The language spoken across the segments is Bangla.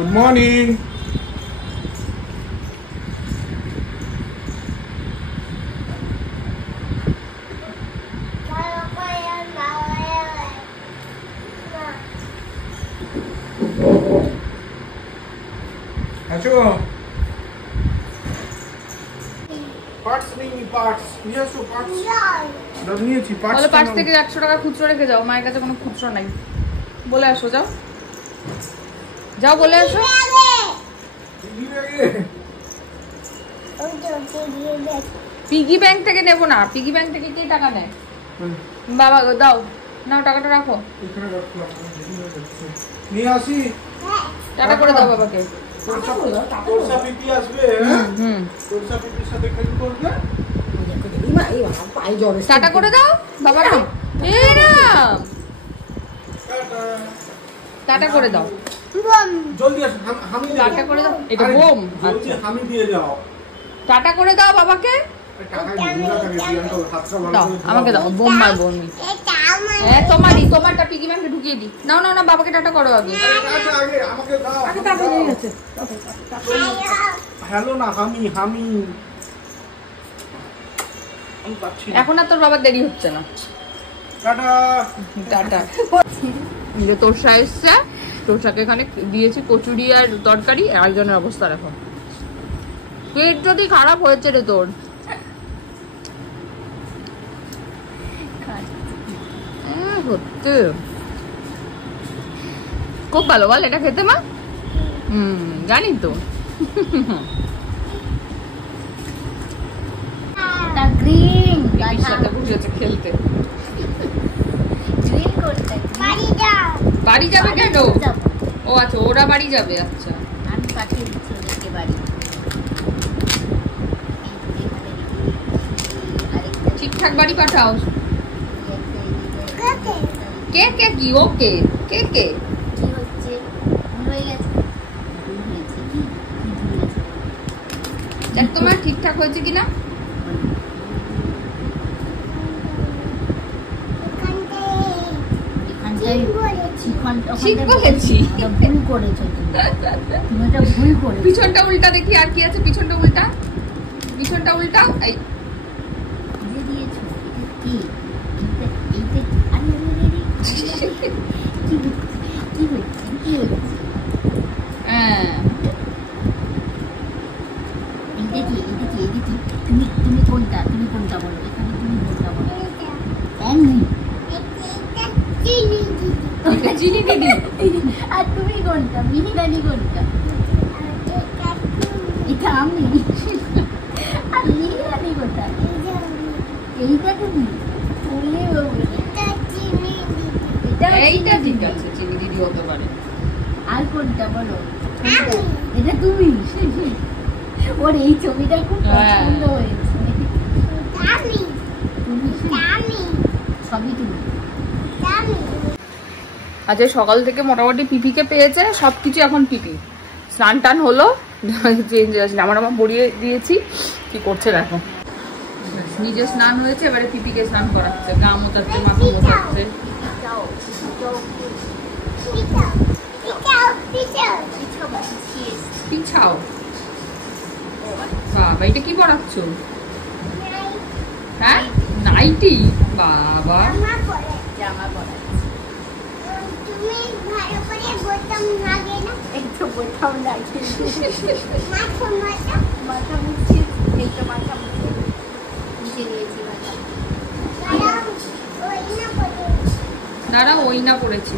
Good morning. আছো? পার্টস নেই, পার্টস নিয়ে আসো। পার্টস নিয়েছি। বলে পার্টস থেকে 100 টাকা খুচরো রেখে যাও, মায়ের কাছে কোনো খুচরো নাই। বলে আসো, যাও যাও, বলে আসো। পিগি ব্যাংক থেকে নেবো না, পিগি ব্যাংক থেকে কে টাকা নেয়? বাবা দাও, নাও টাকাটা রাখো। নিয়ে আসি। টাকা করে দাও বাবাকে। তোরসা পিপি আসবে। তোরসা পিপির সাথে খেল করবে। টাটা করে দাও বাবাকে। টাটা করে দাও, জলদি আসো। হামি টাটা করে দাও। এটা বোম। আচ্ছা, হামি দিয়ে যাও। টাটা করে দাও বাবাকে। দাও আমাকে, দাও বোম মারবো আমি। হ্যাঁ তোমারই, তোমারটা পিগি ব্যাংকে ঢুকিয়ে দি। নাও নাও না, বাবাকে টাটা করো আগে। হ্যালো না, হামি হামি। এখন আর তোর বাবার দেরি হচ্ছে না। Tata tata. যে তোরসা এসছে, তোরসাকে এখানে দিয়েছি কচুরি আর তরকারি। একজনের অবস্থা দেখো, পেট যদি খারাপ হয়েছে রে তোর। হচ্ছে খুব ভালো বল এটা খেতে মা। জানি তো। সাথে বসেছে খেলতে। বাড়ি যাবে কেন? ও আচ্ছা, ওরা বাড়ি যাবে। আচ্ছা আমি পাঠিয়ে দিচ্ছি ওদেরকে বাড়ি। ঠিকঠাক বাড়ি পাঠাও। কে কে কি ওকে কে কে কি হচ্ছে? হয়ে গেছে, দেখ তোমার ঠিকঠাক হয়েছে কিনা। পিছনটা উল্টা দেখি, আর কি আছে পিছনটা উল্টা। পিছনটা উল্টা। এই তুমি কোনটা বলো, এখানে তুমি কোনটা বলো। চিনি দিদি। আর তুমি কোনটা? মিনি রানী কোনটা? এটা আমি। আর মিনি রানী কোথায়? এইটা তুমি। এইটা ঠিক আছে, চিনি দিদি হতে পারে। আর কোনটা বলো? এটা তুমি। ওর এই ছবিটা খুব পছন্দ হয়েছে। সবই তুমি। আচ্ছা সকাল থেকে মোটামুটি পিপিকে পেয়েছে, সবকিছু এখন পিপি। স্নান টান হলো, চেঞ্জ আমার পরিয়ে দিয়েছি। কি করছে দেখো, নিজে স্নান হয়েছে, এবারে পিপিকে স্নান করাচ্ছে। গা মোচাচ্ছে, মাথা মোচাচ্ছে। পিছাও বাবা, এটা কি পড়াচ্ছ? হ্যাঁ নাইটি। বাবা জামা পরা। তুমি ভালো করে বোতাম লাগে না? একটু বোতাম লাগে। মাথা মুছে, একটু মাথা মুছে নিয়েছি মাথা। দাঁড়া, ওই না পড়েছি।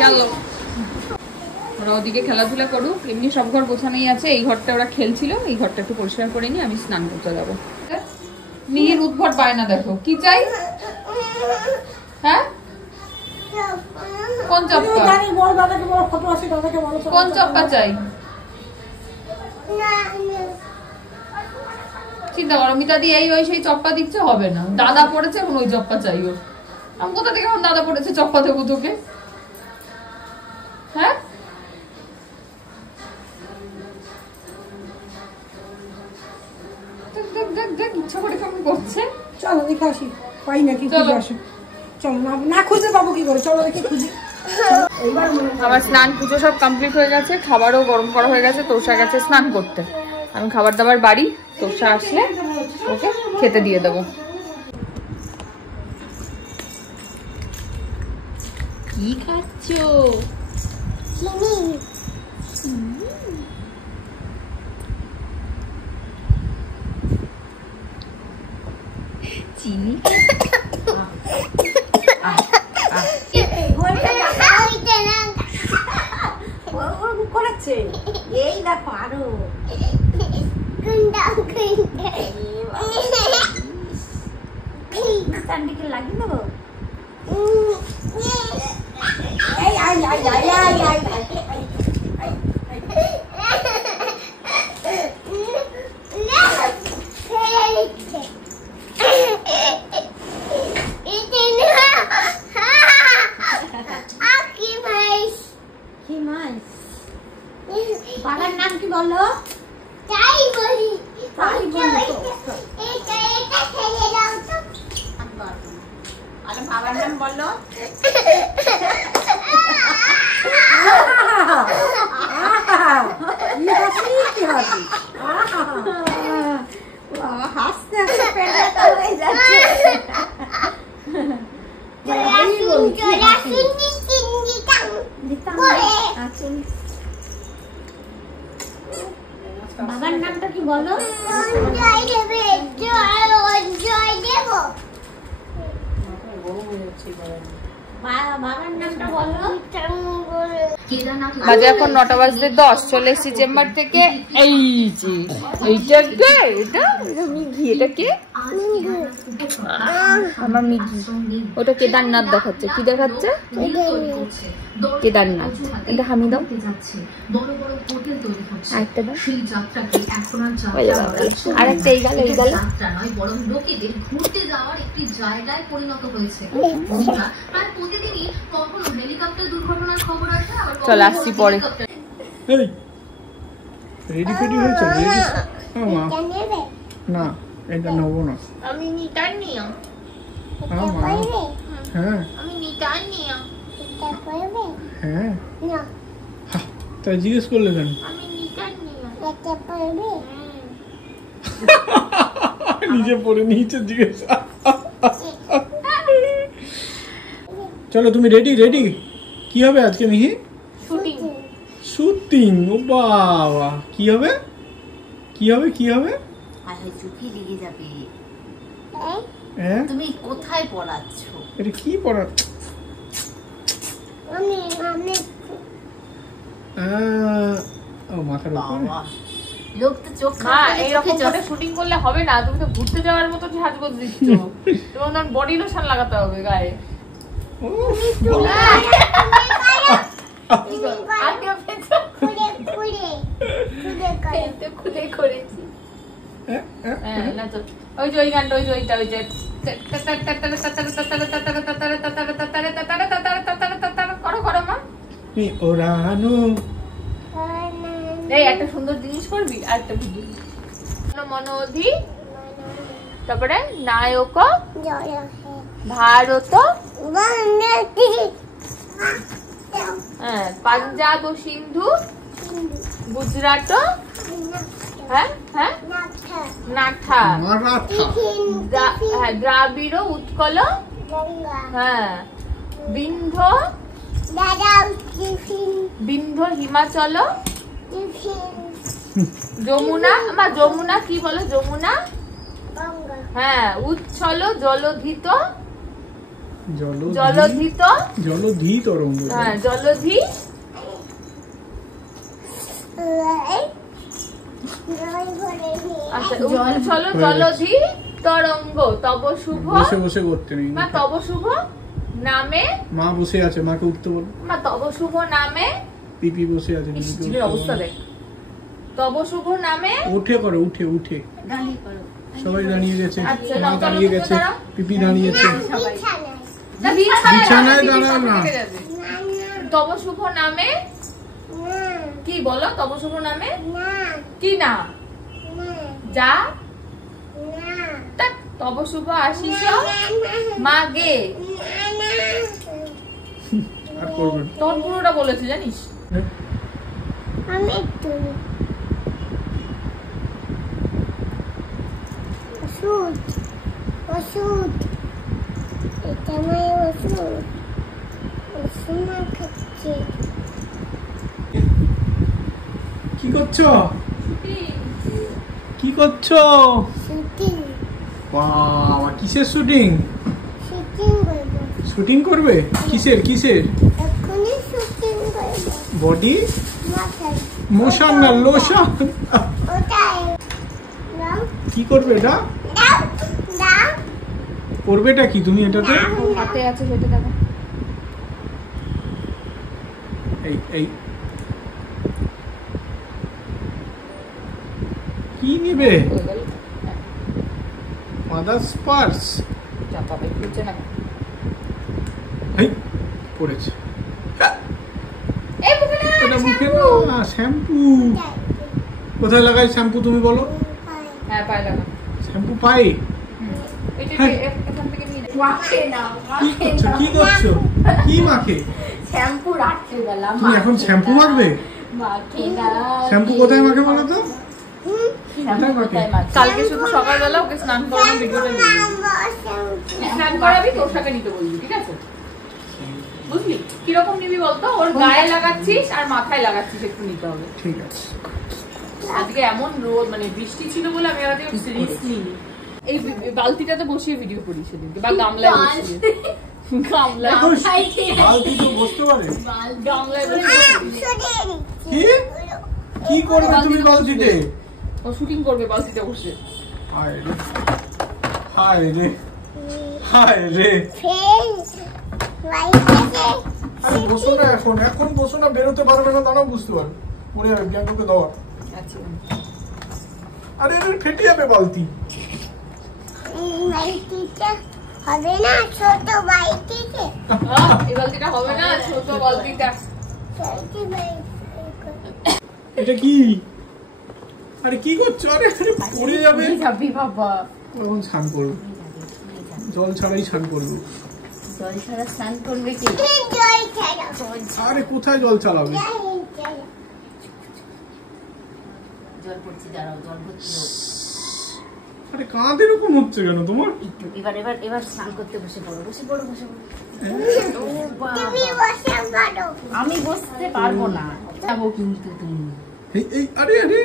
চলো ওরা ওদিকে খেলাধুলা করুক, এমনি সব ঘর গোছানোই আছে। এই ঘরটা ওরা খেলছিল, এই ঘরটা একটু পরিষ্কার করে নিয়ে আমি স্নান করতে যাবো। মিহির উদ্ভট পায় না, দেখো কি চাই। হ্যাঁ কোন চপ্পা? কোন চপ্পা চাই? চিন্তা করো, মিতা দিয়ে এই ওই সেই চপ্পা দিচ্ছে, হবে না। দাদা পড়েছে, এখন ওই চপ্পা চাই ওর। আমি কোথা থেকে এখন দাদা পড়েছে চপ্পা দেবো তোকে? হ্যাঁ দেখ দেখ দেখ, ইচ্ছা করে কেমন করছে। চলো দেখে আসি পাই নাকি খুঁজে আসো। চলো না খুঁজে পাবো কি করে, চলো দেখে খুঁজি। আমার স্নান পুজো সব কমপ্লিট হয়ে গেছে, খাবারও গরম করা হয়ে গেছে। তোষা গেছে স্নান করতে, আমি খাবার দাবার বাড়ি, তোষা আসলে ওকে খেতে দিয়ে দেবো। কি খাচ্ছ? চিনি করেছে। এই দেখো আরো লাগিয়ে দেবো। কি মাছ? বাবার নাম কি বলো? তাই বলি। আরে বাবার নাম বলো। হাসতে হাসতে পেটটা হয়ে যাচ্ছে। বাবার নামটা কি বলো? বাবার নামটা বলো। বাজে এখন 9টা বাজতে 10। চলে এসেছি চেম্বার থেকে। এই যে এইটা কে? এটা মিঘি। এটা কে? আমার মিঘি। ওটা কেদারনাথ দেখাচ্ছে। কি দেখাচ্ছে? কেদারনাথ। এটা হামি দাও, আরেকটা দাও, আর একটা এই গেল, এই গেল। ঘুরতে যাওয়ার একটি জায়গায় পরিণত হয়েছে। প্রায় প্রতিদিনই কখনো হেলিকপ্টার দুর্ঘটনার খবর আসে, আবার চল আসছি পরে। এই রেডি ফেডি হয়েছে? রেডি? না এটা নেবো না। আমি নিতার নিয়া। হ্যাঁ আমি নিতার নিয়া। হ্যাঁ তাই জিজ্ঞেস করলে কেন? আমি নিতার নিয়া। নিজে পড়ে নিয়েছে জিজ্ঞেস। চলো তুমি রেডি? রেডি কি হবে আজকে মিহি? শুটিং। শুটিং? ও বাবা, কি হবে কি হবে কি হবে? চোখে লেগে যাবে। হ্যাঁ তুমি কোথায় পড়াচ্ছ? এটা কি পড়া? ও মাথার উপরে লোক তো চোখ এরকম করে শুটিং করলে হবে না। তুমি তো ঘুরতে যাওয়ার মতো সাজগোজ দিচ্ছ। তোমার বডি লোশন লাগাতে হবে গায়ে। ওই যে ওই গানটা, ওই যে ওইটা, ওই যে করো করো মা। ওরানো এই একটা সুন্দর জিনিস করবি। আর একটা ভিডিও মনোধি, তারপরে নায়ক ভারত, হ্যাঁ পাঞ্জাব ও সিন্ধু, গুজরাট, হ্যাঁ হ্যাঁ নাথা, হ্যাঁ দ্রাবিড় উৎকল, হ্যাঁ বিন্ধ্য, বিন্ধ্য হিমাচল, যমুনা, মা যমুনা কি বলো? যমুনা, হ্যাঁ উচ্ছল, জলধিত, জলধিত, জলধি তরঙ্গ, হ্যাঁ জলধি, আচ্ছা উচ্ছল জলধি তরঙ্গ, তব শুভ, বসে বসে করতে নেই মা তব শুভ নামে, মা বসে আছে, মাকে উঠতে বলো। মা তব শুভ নামে, পিপি বসে আছে, অবস্থা দেখ। তব শুভ নামে উঠে করো, উঠে উঠে দাঁড়িয়ে করো। সবাই দাঁড়িয়ে গেছে, আচ্ছা, মা দাঁড়িয়ে গেছে, পিপি দাঁড়িয়েছে। বিছানায় দাঁড়াও না। তব শুভ নামে কি বলো? তব শুভ নামে কি না? যা কব শুভ আশিস মাগে। আর করবেন তোর পুরোটা বলেছে জানিস। আমি একটু ওষুধ ওষুধ এটা আমার ওষুধ ওষুধ না খাচ্ছি। কি করছো? কি করছো? শুটিং বাবা কিসের শুটিং? শুটিং করবো শুটিং করবে? কিসের কিসের? এখনই শুটিং করবো বডি মাথায় মোশন না লোশন? ওটাই নাও কি করবে এটা? দাও দাও করবেটা কি তুমি এটাতে? হাতে আছে সেটা দেখো। এই এই কি নেবে? Mother's purse. যা পাবে বুঝছে না। এই পড়েছে। এই বুকে না এটা মুখে না শ্যাম্পু। কোথায় লাগাই শ্যাম্পু তুমি বলো? হ্যাঁ পায়ে লাগা। শ্যাম্পু পাই? এটা হ্যাঁ। এখান থেকে নিয়ে মাখে না কি করছো? কি করছো? কি মাখে? শ্যাম্পু রাখতে গেলাম তুমি এখন শ্যাম্পু মাখবে? মাখে না শ্যাম্পু কোথায় মাখে বলো তো? শ্যাম্পু কোথায় মাখে? কালকে শুধু সকালবেলা ওকে স্নান করানোর ভিডিওটা নিয়ে স্নান করাবি তোর সাথে নিতে বলবি, ঠিক আছে? বুঝলি কিরকম নিবি বলতো? ওর গায়ে লাগাচ্ছিস আর মাথায় লাগাচ্ছিস একটু নিতে হবে। ঠিক আছে। আজকে এমন রোদ মানে বৃষ্টি ছিল বলে আমি আজকে রিস্ক নিইনি। এই বালতিটাতে বসিয়ে ভিডিও করি সেদিনকে বা গামলায় বসিয়ে। গামলায় বালতি তো বসতে পারে? গামলায় বসিয়ে কি? কি করবে তুমি বালতিতে? ও শুটিং করবে বালতিটা বসে। হায় রে হায় রে হায় রে। আরে বসো না এখন, এখন বসো না, বেরোতে পারবে না, দাঁড়াও বুঝতে পারবে। পড়ে যাবে জ্ঞানকে দেওয়া। আচ্ছা আরে এটা ফেটে যাবে বালতি। হবে না ছোট বাড়িতে এই বালতিটা হবে না, ছোট বালতিটা। এটা কি? আরে কি করছো? আরে আরে পড়ে যাবে। যাবি বাবা এখন স্নান করবো, জল ছাড়াই স্নান করবো। জল ছাড়া স্নান করবে কি? জল ছাড়া আরে কোথায় জল চালাবে? জল পড়ছে, দাঁড়াও জল পড়ছে। আরে কাঁধ এরকম হচ্ছে কেন তোমার? একটু এবার এবার এবার স্নান করতে বসে পড়ো, বসে পড়ো, বসে পড়ো। আমি বসতে পারবো না, যাবো কিন্তু তুমি। এই এই আরে আরে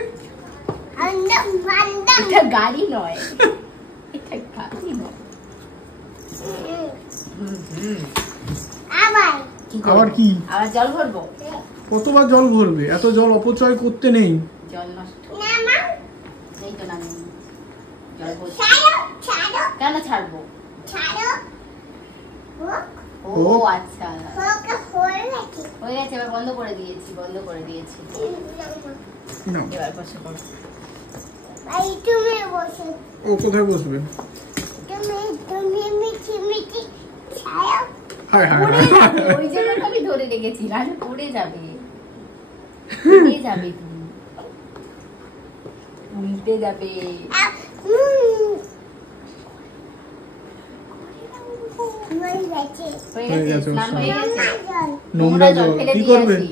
এটা গাড়ি নয়, এটা গাড়ি নয়। আবার কি? আবার জল ভরবো? কতবার জল ভরবে? এত জল অপচয় করতে নেই। জল নষ্ট এই তো নামি জল ভরবো। কেন ছাড়বো? ও আচ্ছা হয়ে গেছে, এবার বন্ধ করে দিয়েছি, বন্ধ করে দিয়েছি। না এবার বসে পড়ো। ও কোথায় বসবে? হায় হায় পড়ে হায়। যাবে, ওই জন্য তো আমি ধরে রেখেছি, নাহলে পড়ে যাবে। পড়ে যাবে তুমি, উল্টে যাবে। হয়ে গেছে, স্নান হয়ে গেছে। নোংরা জল ফেলে কি দিয়ে করবে? আসি,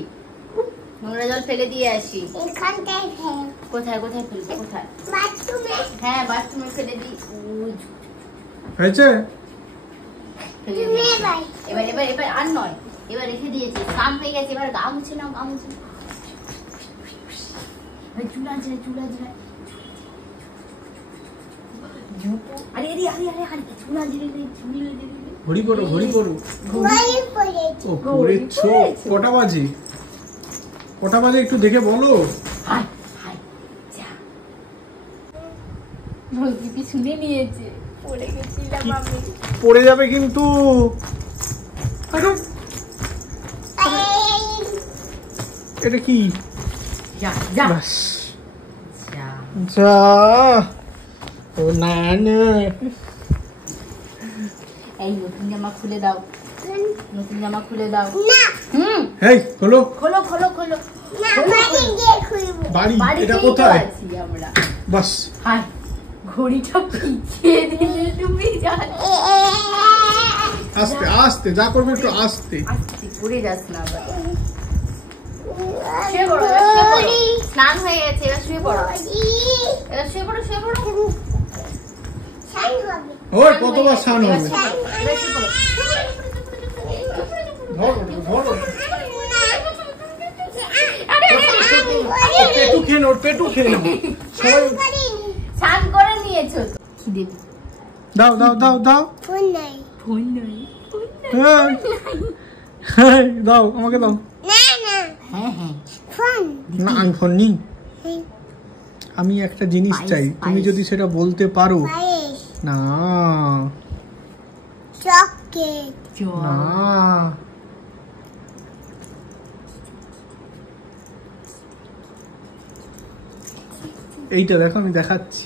নোংরা জল ফেলে দিয়ে আসি। কোথায় কোথায় ফেলবো? কোথায়? হ্যাঁ বাথরুমে ফেলে দিই। হয়েছে? ফেলে দিই। এবার এবার এবার আর নয়, এবার রেখে দিয়েছি, স্নান হয়ে গেছে। এবার গা মুছে নাও, গা মুছে নাও। চুলা আছে, চুলা আছে। আরে আরে আরে আরে আরে চুলা জিরে চুলে দিয়ে ঘড়ি পড়ো, ঘড়ি পড়ো। ও পড়েছো? কটা বাজে? কটা বাজে একটু দেখে বলো। হাই হাই যা বলছি শুনে নিয়েছে, পড়ে গেছিলাম আমি। পড়ে যাবে কিন্তু। আরে এটা কি? যা যা ব্যাস যা। যা। ও না না এই নতুন জামা খুলে দাও, নতুন জামা খুলে দাও। এই হলো খোলো খোলো খোলো। বাড়ি এটা বাড়িতেই তো কোথায়? আছি আমরা। বাস হাই ঘড়িটা পিছিয়ে দিলে তো আস্তে আস্তে যা করবে একটু আস্তে। পড়ে যাস না আবার। শুয়ে পড়ো, স্নান হয়ে গেছে, এবার শুয়ে পড়ো। এবার শুয়ে পড়ো, শুয়ে পড়ো। ওই কতবার স্নান হবে? এবার শুয়ে পড়ো। ধরো পেটু খেয়ে ওর পেটু খেয়ে নেবো। স্নান করে নিয়েছো তো। কি দেব? দাও দাও দাও দাও। ফোন নাই। হ্যাঁ দাও আমাকে দাও। হ্যাঁ হ্যাঁ ফোন না আমি ফোন নিই। আমি একটা জিনিস চাই, তুমি যদি সেটা বলতে পারো। না চকলেট। না এইটা দেখো আমি দেখাচ্ছি।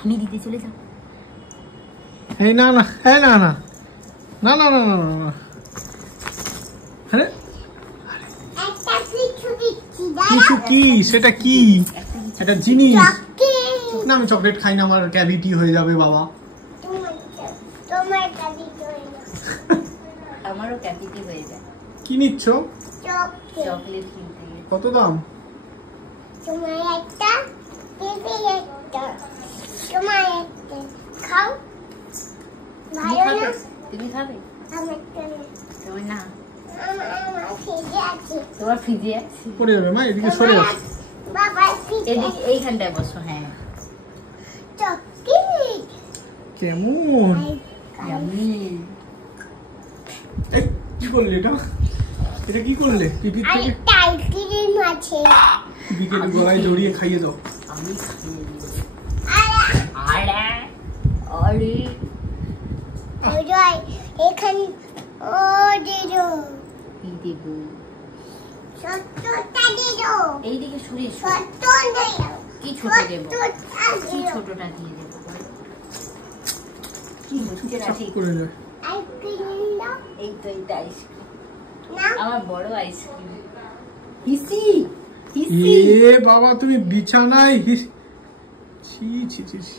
আমি দিতে চলে যাও। এই না না এই না না না না না না না। আরে কিছু কি সেটা কি? এটা জিনিস না, আমি চকলেট খাই না, আমার ক্যাভিটি হয়ে যাবে বাবা। আমারও ক্যাভিটি হয়ে যায়। কি নিচ্ছ? চকলেট কিনতে গেলে। কত দাম? তোমার একটা একটা তোমার একটা খাও ভালো না? তুমি খাবে? তোমার না, আমার ফ্রিজে আছে। তোমার ফ্রিজে আছে। পড়ে যাবে মা, এদিকে সরে আসো। বাবার ফ্রিজে এদিকে এইখানটায় বসো। হ্যাঁ চকলেট কেমন? ইয়াম্মি। এই কি করলে এটা? এটা কি করলে? পিপি আর থেকে একটা আইসক্রিম আছে। পিপিকে গলায় জড়িয়ে খাইয়ে দাও। আমি খাইয়ে দিব। আরে আরে আরে ওই এখানে ও দিদো কি দেব? ছোটটা দিদো। এইদিকে সরে এসো। ছোট দিদো। কি ছোট দেব? কি ছোটটা দিয়ে দেব? কি হচ্ছে না ঠিক করে যায়। আইসক্রিম দাও এই তো এইটা আইসক্রিম। না। আমার বড় আইসক্রিম। হিসি হিসি। এ বাবা তুমি বিছানায় ছি ছি ছি ছি।